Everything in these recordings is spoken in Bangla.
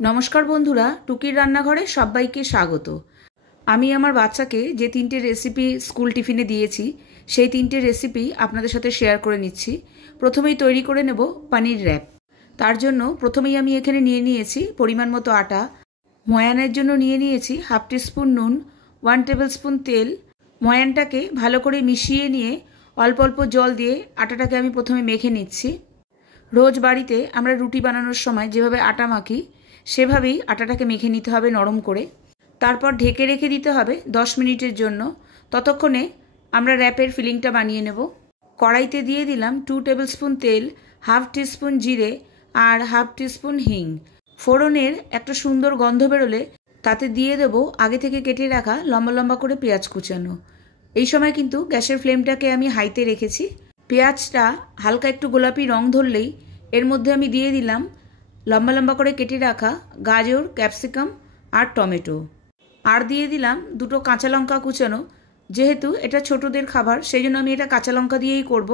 नमस्कार बंधुरा टुकिर रान्नाघरे सबाइके स्वागत। आमी आमार बाच्चाके जे तीनटे रेसिपि स्कूल टिफिने दिएछि सेई तीनटे रेसिपि आपनादेर साथे शेयर करे निচ্ছি। प्रथमेई तैरी करे नेब पनीर रैप। तार जोन्नो प्रथमेई आमी एखाने निये निয়েছি परिमाण मतो आटा, मयानेर जोन्नो निये निয়েছি हाफ टीस्पून नुन, 1 टेबिल स्पून तेल। मयानटाके भालो करे मिशिए निये अल्प अल्प जल दिए आटाटाके आमी प्रथमे मेखे निচ্ছি। रोज बाड़ीते आमरा रुटी बानानोर समय जेभाবে आटा माखी सेभाবেই आटाटाके मेखे निते हबे नरम करे। तारपर ढेके रेखे दिते हबे 10 मिनिटेर जोन्नो। ततक्षणे आमरा रैपेर फिलिंगटा बानिये नेब। कड़ाईते दिए दिलाम 2 टेबिल स्पून तेल, हाफ टीस्पून जिरे और हाफ टीस्पून हिंग। फोड़नेर एकटा सुंदर गन्ध बेरोले ताते दिए देब आगे थेके केटे राखा लम्बा लम्बा करे पेঁয়াজ कुचानो। এই সময় কিন্তু গ্যাসের ফ্লেমটাকে আমি হাইতে রেখেছি। পেঁয়াজটা হালকা একটু গোলাপি রং ধরলেই এর মধ্যে আমি দিয়ে দিলাম लम्बा लम्बा करे केटे रखा गाजर, कैप्सिकम और टमेटो और दिए दिलाम दुटो काँचा लंका कुचानो। जेहेतु एटा छोटोदेर खाबार सेइजोन्नो आमी एटा काँचा लंका दिएई करब।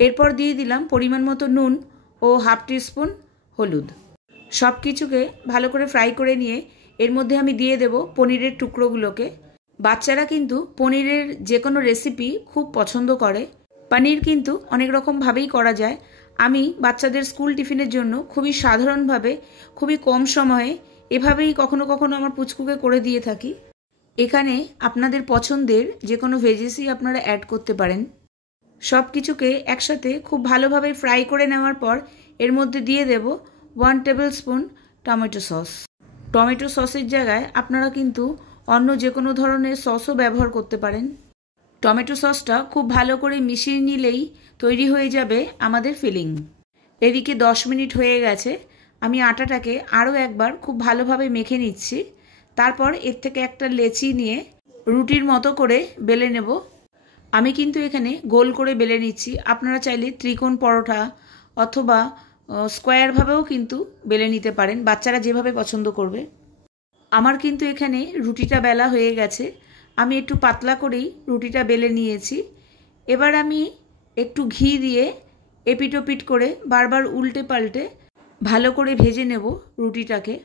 एरपर दिए दिलाम परिमाण मतो नुन और हाफ टीस्पून हलुद। सब किछुके भालो करे फ्राई करे निये एर मध्य आमी दिए देब पनिरेर टुकरोगुलोके। बाच्चारा किन्तु पनिरेर जे कोनो रेसिपि खूब पछंद करे। पनिर किन्तु अनेक रकम भावेई करा जाय। आमी बाच्चादेर स्कूल टिफिनेर जोन्नो खुबই साधारणभावे खुबই कम समये एभाবেই कखनो कखनो आमार पुचकुके करे दिए थाकी। एखाने आपनादेर पछंदेर जे कोनो भेजेसই आपनारा ऐड करते पारेन। सब किछुके एकसाथे खूब भालोभाবে फ्राई करे नेওয়ার पर एर मধ্যে दिए देब 1 टेबिल स्पून टमेटो सस। टमेटो ससेर जायगाय आपनारा किन्तु अन्य जे कोनो धरनेर ससও ব্যবহার করতে পারেন। टमेटो ससटा खूब भालो करे मिशिए निलेई तैरी हये जाबे आमादेर फिलिंग। एदिके 10 मिनिट हये गेछे। आमी आटाटाके आरो एकबार खूब भालोभाবে मेखे निচ্ছি। तारपर एर थेके एकटा लेचि निये रुटिर मतो करे बेले नेब। आमी किन्तु एखाने गोल करे बेले निচ্ছি। आपनारा चाइले त्रिकोण परोटा अथवा स्क्वायर भावेও किन्तु बेले निते पारेन, बाच्चारा जेभाবে पछंद करबे। आमार किन्तु एखाने रुटिटा बेला हये गेछे। आमी एकटू पातला करेई रुटिटा बेले निয়েছি। एबार आमी एकटू घी दिए एपिट ओपिट करे बार बार उल्टे पाल्टे भालो करे भेजे नेब रुटिटाके।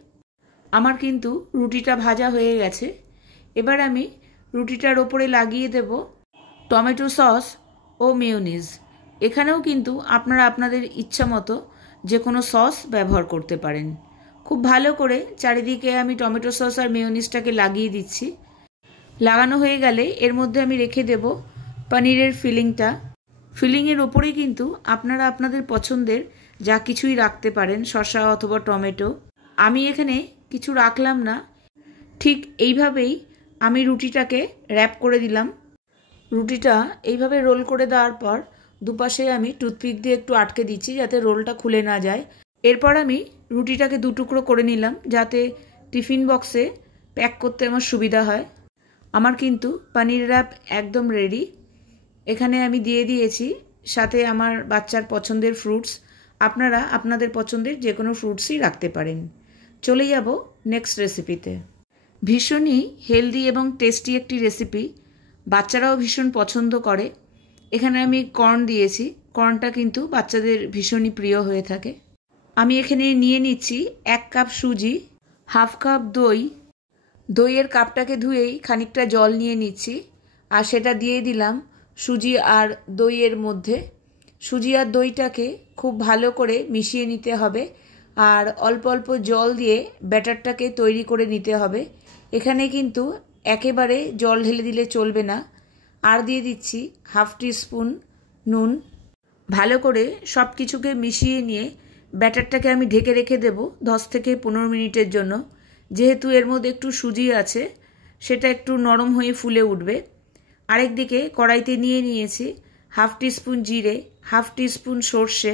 आमार किन्तु रुटिटा भाजा हये गेछे। एबार आमी रुटिटार ओपरे লাগিয়ে देब टमेटो सस ओ मेयोनिज। एखानेও किन्तु आपनारा आपनादेर इच्छा मतो जे कोनो सस व्यवहार करते पारेन। खूब भालो करे चारिदिके आमी टमेटो सस और मेयोनिजटाके লাগিয়ে दिচ্ছি। लागानो हये गेले एर मध्य आमी रेखे देब पनिरेर फिलिंगटा। फिलिंगेर ओपरे किन्तु आपनारा आपनादेर पछंदेर जा किछुई राखते पारेन, शसा अथवा टमेटो। आमी एखाने किछु राखलाम ना। ठीक एइभावेई आमी रुटिटाके रैप करे दिलाम। रुटिटा एइभावे रोल करे देওয়ার पर दुपाशे आमी टुथपिक दिए एकटू आटके दिচ্ছি जाते रोलटा खुले ना जाए। एरपर आमी रुटिटाके दु टुकरो करे निलाम जाते टिफिन बक्से पैक करते आमार सुविधा हय। आमार किन्तु पनीर रैप एकदम रेडी। एखाने आमी दिए दिएছি साथे आमार बाच्चार पछंदेर फ्रुट्स। आपनारा आपनादेर पछंदेर जे कोनो फ्रुट्सই राखते पारेन। चले যাব नेक्स्ट रेसिपिते। भीषणই हेल्दी एवं टेस्टी एकटी रेसिपि, बाच्चाराও भीषण पछंद करे। एखाने आमी कর্ন दिएছি। কর্নটা किन्तु बाच्चादेर भीषणই प्रिय हये थाके। आमी एखाने निये निচ্ছি 1 কাপ সুজি, हाफ কাপ দই। দইয়ের কাপটাকে ধুয়েই খানিকটা জল নিয়ে নিচ্ছি আর সেটা দিয়ে দিলাম সুজি আর দইয়ের মধ্যে। সুজি আর দইটাকে খুব ভালো করে মিশিয়ে নিতে হবে আর অল্প অল্প জল দিয়ে ব্যাটারটাকে তৈরি করে নিতে হবে। এখানে কিন্তু একেবারে জল ঢেলে দিলে চলবে না। আর দিয়ে দিচ্ছি হাফ টিস্পুন নুন। ভালো করে সব কিছুকে মিশিয়ে নিয়ে ব্যাটারটাকে আমি ঢেকে রেখে দেব 10 থেকে 15 মিনিটের জন্য। যেহেতু এর মধ্যে একটু সুজি আছে সেটা একটু নরম হয়ে ফুলে উঠবে। আরেক দিকে কড়াইতে নিয়ে নিয়েছি হাফ টিস্পুন জিরে, হাফ টিস্পুন সরষে,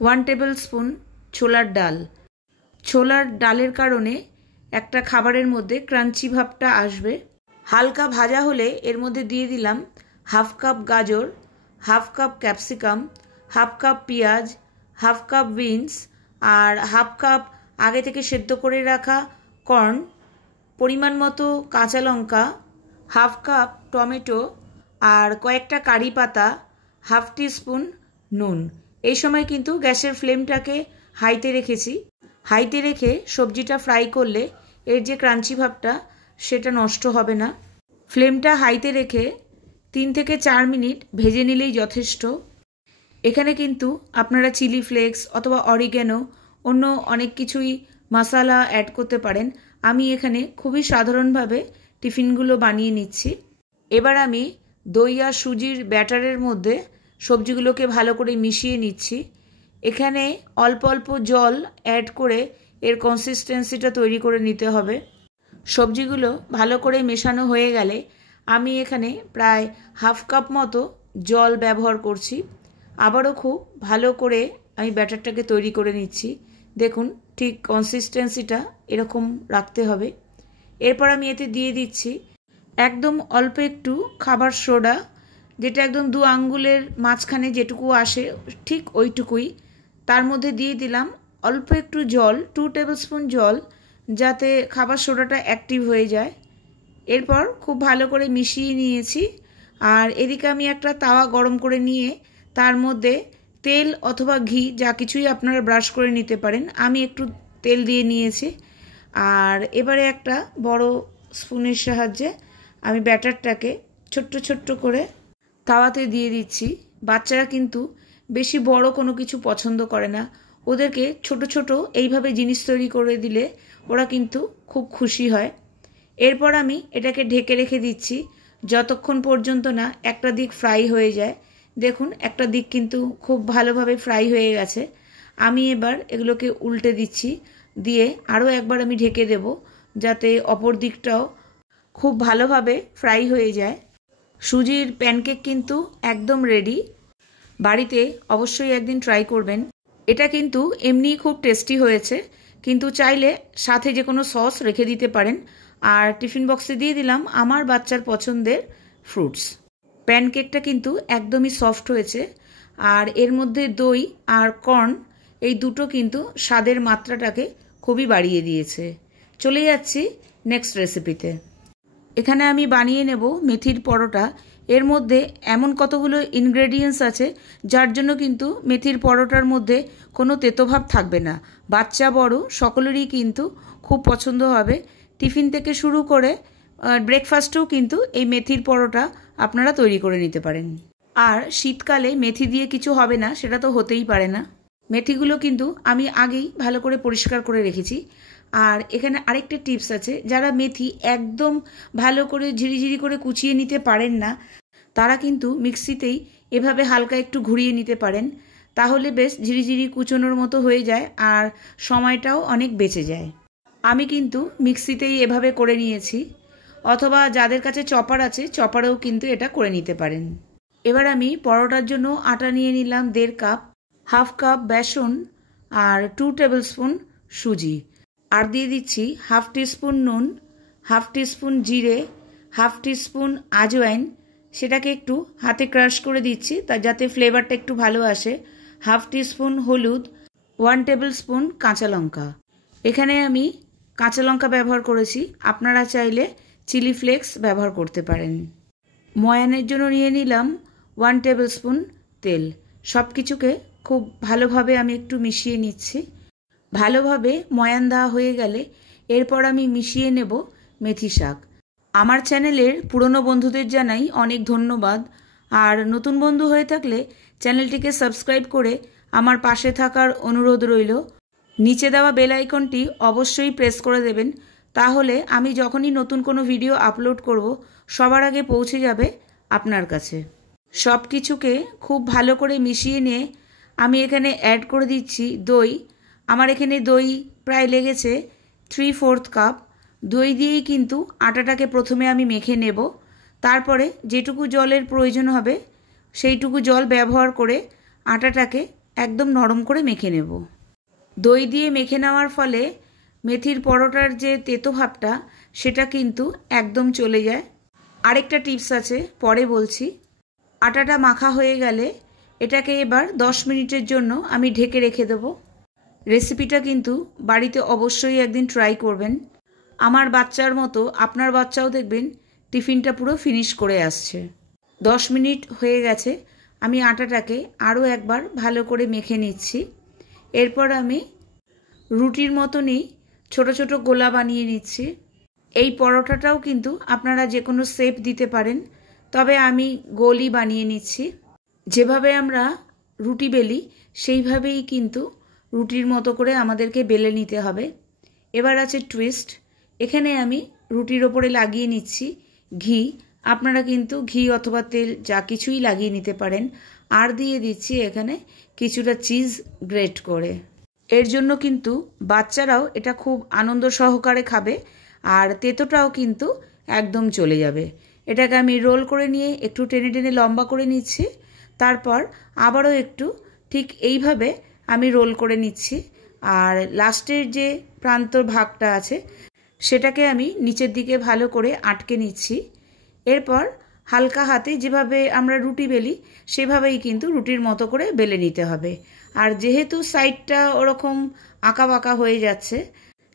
1 টেবিল স্পুন ছোলার ডাল। ছোলার ডালের কারণে একটা খাবারের মধ্যে ক্রাঞ্চি ভাবটা আসবে। হালকা ভাজা হলে এর মধ্যে দিয়ে দিলাম হাফ কাপ গাজর, half cup capsicum, half cup পেঁয়াজ, হাফ কাপ বিনস আর হাফ কাপ আগে থেকে সেদ্ধ করে রাখা কর্ন, परिमाण मतो काँचा लंका, हाफ कप टमेटो और कयेकटा कारि पाता, हाफ टीस्पून नुन। এই সময় কিন্তু গ্যাসের ফ্লেমটাকে হাইতে রেখেছি। হাইতে রেখে সবজিটা ফ্রাই করলে এর যে ক্রাঞ্চি ভাবটা সেটা নষ্ট হবে না। ফ্লেমটা হাইতে রেখে 3 থেকে 4 মিনিট ভেজে নিলেই যথেষ্ট। এখানে কিন্তু আপনারা চিলি ফ্লেক্স অথবা অরিগ্যানো অন্য অনেক কিছুই মশলা অ্যাড করতে পারেন। আমি এখানে খুবই সাধারণভাবে টিফিনগুলো বানিয়ে নিচ্ছি। এবার আমি দই আর সুজির ব্যাটারের মধ্যে সবজিগুলোকে ভালো করে মিশিয়ে নিচ্ছি। এখানে অল্প অল্প জল অ্যাড করে এর কনসিস্টেন্সিটা তৈরি করে নিতে হবে। সবজিগুলো ভালো করে মেশানো হয়ে গেলে আমি এখানে প্রায় হাফ কাপ মতো জল ব্যবহার করছি। আবারও খুব ভালো করে আমি ব্যাটারটাকে তৈরি করে নিচ্ছি। দেখুন ঠিক কনসিস্টেন্সিটা এরকম রাখতে হবে। এরপর আমি এতে দিয়ে দিচ্ছি একদম অল্প একটু খাবার সোডা, যেটা একদম 2 আঙ্গুলের মাঝখানে যেটুকু আসে ঠিক ওইটুকুই। তার মধ্যে দিয়ে দিলাম অল্প একটু জল, 2 টেবিল স্পুন জল, যাতে খাবার সোডাটা অ্যাক্টিভ হয়ে যায়। এরপর খুব ভালো করে মিশিয়ে নিয়েছি। আর এদিকে আমি একটা তাওয়া গরম করে নিয়ে তার মধ্যে তেল অথবা ঘি যা কিছুই আপনারা ব্রাশ করে নিতে পারেন, আমি একটু তেল দিয়ে নিয়েছি। আর এবারে একটা বড় স্পুনের সাহায্যে আমি ব্যাটারটাকে ছোট্ট ছোট্ট করে তাওয়াতে দিয়ে দিচ্ছি। বাচ্চারা কিন্তু বেশি বড় কোনো কিছু পছন্দ করে না, ওদেরকে ছোট ছোট এইভাবে জিনিস তৈরি করে দিলে ওরা কিন্তু খুব খুশি হয়। এরপর আমি এটাকে ঢেকে রেখে দিচ্ছি যতক্ষণ পর্যন্ত না একটা দিক ফ্রাই হয়ে যায়। দেখুন একটা দিক কিন্তু খুব ভালোভাবে ফ্রাই হয়ে গেছে। আমি এবার এগুলোকে উল্টে দিচ্ছি, দিয়ে আরও একবার আমি ঢেকে দেব যাতে অপর দিকটাও খুব ভালোভাবে ফ্রাই হয়ে যায়। সুজির প্যানকেক কিন্তু একদম রেডি। বাড়িতে অবশ্যই একদিন ট্রাই করবেন। এটা কিন্তু এমনিই খুব টেস্টি হয়েছে, কিন্তু চাইলে সাথে যে কোনো সস রেখে দিতে পারেন। আর টিফিন বক্সে দিয়ে দিলাম আমার বাচ্চার পছন্দের ফ্রুটস। প্যানকেকটা কিন্তু একদমই সফট হয়েছে, আর এর মধ্যে দই আর কর্ন এই দুটো কিন্তু স্বাদের মাত্রাটাকে খুবই বাড়িয়ে দিয়েছে। চলে যাচ্ছি নেক্সট রেসিপিতে। এখানে আমি বানিয়ে নেব মেথির পরোটা। এর মধ্যে এমন কতগুলো ইনগ্রেডিয়েন্টস আছে যার জন্য কিন্তু মেথির পরোটার মধ্যে কোনো তেতোভাব থাকবে না। বাচ্চা বড় সকলেরই কিন্তু খুব পছন্দ হবে। টিফিন থেকে শুরু করে ব্রেকফাস্টেও কিন্তু এই মেথির পরোটা আপনারা তৈরি করে নিতে পারেন। আর শীতকালে মেথি দিয়ে কিছু হবে না সেটা তো হতেই পারে না। মেথিগুলো কিন্তু আমি আগেই ভালো করে পরিষ্কার করে রেখেছি। আর এখানে আরেকটা টিপস আছে, যারা মেথি একদম ভালো করে ঝিরিঝিরি করে কুচিয়ে নিতে পারেন না তারা কিন্তু মিক্সিতেই এভাবে হালকা একটু ঘুরিয়ে নিতে পারেন, তাহলে বেশ ঝিরিঝিরি কুচোনোর মতো হয়ে যায় আর সময়টাও অনেক বেঁচে যায়। আমি কিন্তু মিক্সিতেই এভাবে করে নিয়েছি, অথবা যাদের কাছে চপার আছে চপারেও কিন্তু এটা করে নিতে পারেন। এবার আমি পরোটার জন্য আটা নিয়ে নিলাম 1.5 কাপ, হাফ কাপ বেসন আর 2 টেবিল স্পুন সুজি, আর দিয়ে দিচ্ছি হাফ টিস্পুন নুন, হাফ টিস্পুন জিরে, হাফ টিস্পুন আজওয়াইন, সেটাকে একটু হাতে ক্রাশ করে দিচ্ছি তা যাতে ফ্লেভারটা একটু ভালো আসে, হাফ টিস্পুন হলুদ, 1 টেবিল স্পুন কাঁচা লঙ্কা। এখানে আমি কাঁচা লঙ্কা ব্যবহার করেছি, আপনারা চাইলে চিলি ফ্লেক্স ব্যবহার করতে পারেন। ময়ানের জন্য নিয়ে নিলাম 1 টেবিল স্পুন তেল। সব কিছুকে খুব ভালোভাবে আমি একটু মিশিয়ে নিচ্ছি। ভালোভাবে ময়ান দেওয়া হয়ে গেলে এরপর আমি মিশিয়ে নেব মেথি শাক। আমার চ্যানেলের পুরনো বন্ধুদের জানাই অনেক ধন্যবাদ, আর নতুন বন্ধু হয়ে থাকলে চ্যানেলটিকে সাবস্ক্রাইব করে আমার পাশে থাকার অনুরোধ রইল। নিচে দেওয়া বেল আইকনটি অবশ্যই প্রেস করে দেবেন, তাহলে আমি যখনই নতুন কোনো ভিডিও আপলোড করব সবার আগে পৌঁছে যাবে আপনার কাছে। সব কিছুকে খুব ভালো করে মিশিয়ে নিয়ে আমি এখানে অ্যাড করে দিচ্ছি দই। আমার এখানে দই প্রায় লেগেছে 3/4 কাপ। দই দিয়েই কিন্তু আটাটাকে প্রথমে আমি মেখে নেব, তারপরে যেটুকু জলের প্রয়োজন হবে সেইটুকু জল ব্যবহার করে আটাটাকে একদম নরম করে মেখে নেব। দই দিয়ে মেখে নেওয়ার ফলে মেথির পরোটার যে তেতো ভাবটা সেটা কিন্তু একদম চলে যায়। আরেকটা টিপস আছে পরে বলছি। আটাটা মাখা হয়ে গেলে এটাকে এবার 10 মিনিটের জন্য আমি ঢেকে রেখে দেব। রেসিপিটা কিন্তু বাড়িতে অবশ্যই একদিন ট্রাই করবেন। আমার বাচ্চার মতো আপনার বাচ্চাও দেখবেন টিফিনটা পুরো ফিনিশ করে আসছে। 10 মিনিট হয়ে গেছে, আমি আটাটাকে আরও একবার ভালো করে মেখে নিচ্ছি। এরপর আমি রুটির মতনই ছোট ছোট গোলা বানিয়ে নিচ্ছি। এই পরোটাটাও কিন্তু আপনারা যে কোনো শেপ দিতে পারেন, তবে আমি গোলই বানিয়ে নিচ্ছি। যেভাবে আমরা রুটি বেলি সেইভাবেই কিন্তু রুটির মতো করে আমাদেরকে বেলে নিতে হবে। এবার আছে টুইস্ট। এখানে আমি রুটির ওপরে লাগিয়ে নিচ্ছি ঘি। আপনারা কিন্তু ঘি অথবা তেল যা কিছুই লাগিয়ে নিতে পারেন। আর দিয়ে দিচ্ছি এখানে কিছুটা চিজ গ্রেট করে। এর জন্য কিন্তু বাচ্চারাও এটা খুব আনন্দ সহকারে খাবে, আর তেতোটাও কিন্তু একদম চলে যাবে। এটাকে আমি রোল করে নিয়ে একটু টেনে টেনে লম্বা করে নিচ্ছি। তারপর আবারও একটু ঠিক এইভাবে আমি রোল করে নিচ্ছি, আর লাস্টের যে প্রান্তর ভাগটা আছে সেটাকে আমি নিচের দিকে ভালো করে আটকে নিচ্ছি। এরপর হালকা হাতে যেভাবে আমরা রুটি বেলি সেভাবেই কিন্তু রুটির মতো করে বেলে নিতে হবে। আর যেহেতু সাইডটা ওরকম আঁকা বাঁকা হয়ে যাচ্ছে,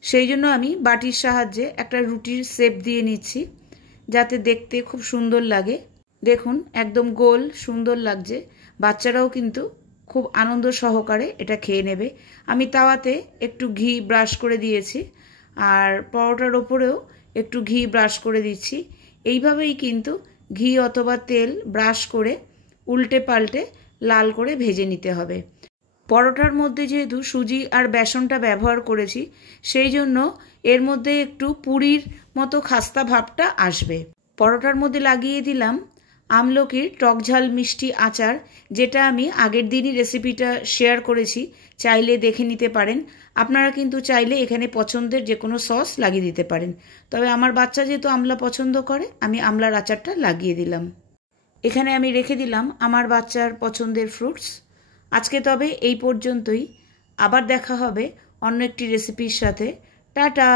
সেই জন্য আমি বাটির সাহায্যে একটা রুটির শেপ দিয়ে নিচ্ছি, যাতে দেখতে খুব সুন্দর লাগে। দেখুন একদম গোল সুন্দর লাগছে। বাচ্চারাও কিন্তু খুব আনন্দ সহকারে এটা খেয়ে নেবে। আমি তাওয়াতে একটু ঘি ব্রাশ করে দিয়েছি, আর পরোটার ওপরেও একটু ঘি ব্রাশ করে দিচ্ছি। এইভাবেই কিন্তু ঘি অথবা তেল ব্রাশ করে উল্টে পাল্টে লাল করে ভেজে নিতে হবে। পরোটার মধ্যে যেহেতু সুজি আর বেসনটা ব্যবহার করেছি, সেই জন্য এর মধ্যে একটু পুরির মতো খাস্তা ভাবটা আসবে। পরোটার মধ্যে লাগিয়ে দিলাম আমলকির টকঝাল মিষ্টি আচার, যেটা আমি আগের দিনই রেসিপিটা শেয়ার করেছি, চাইলে দেখে নিতে পারেন। আপনারা কিন্তু চাইলে এখানে পছন্দের যে কোনো সস লাগিয়ে দিতে পারেন, তবে আমার বাচ্চা যেহেতু আমলা পছন্দ করে আমি আমলার আচারটা লাগিয়ে দিলাম। এখানে আমি রেখে দিলাম আমার বাচ্চার পছন্দের ফ্রুটস। আজকে তবে এই পর্যন্তই। আবার দেখা হবে অন্য একটি রেসিপির সাথে। টাটা।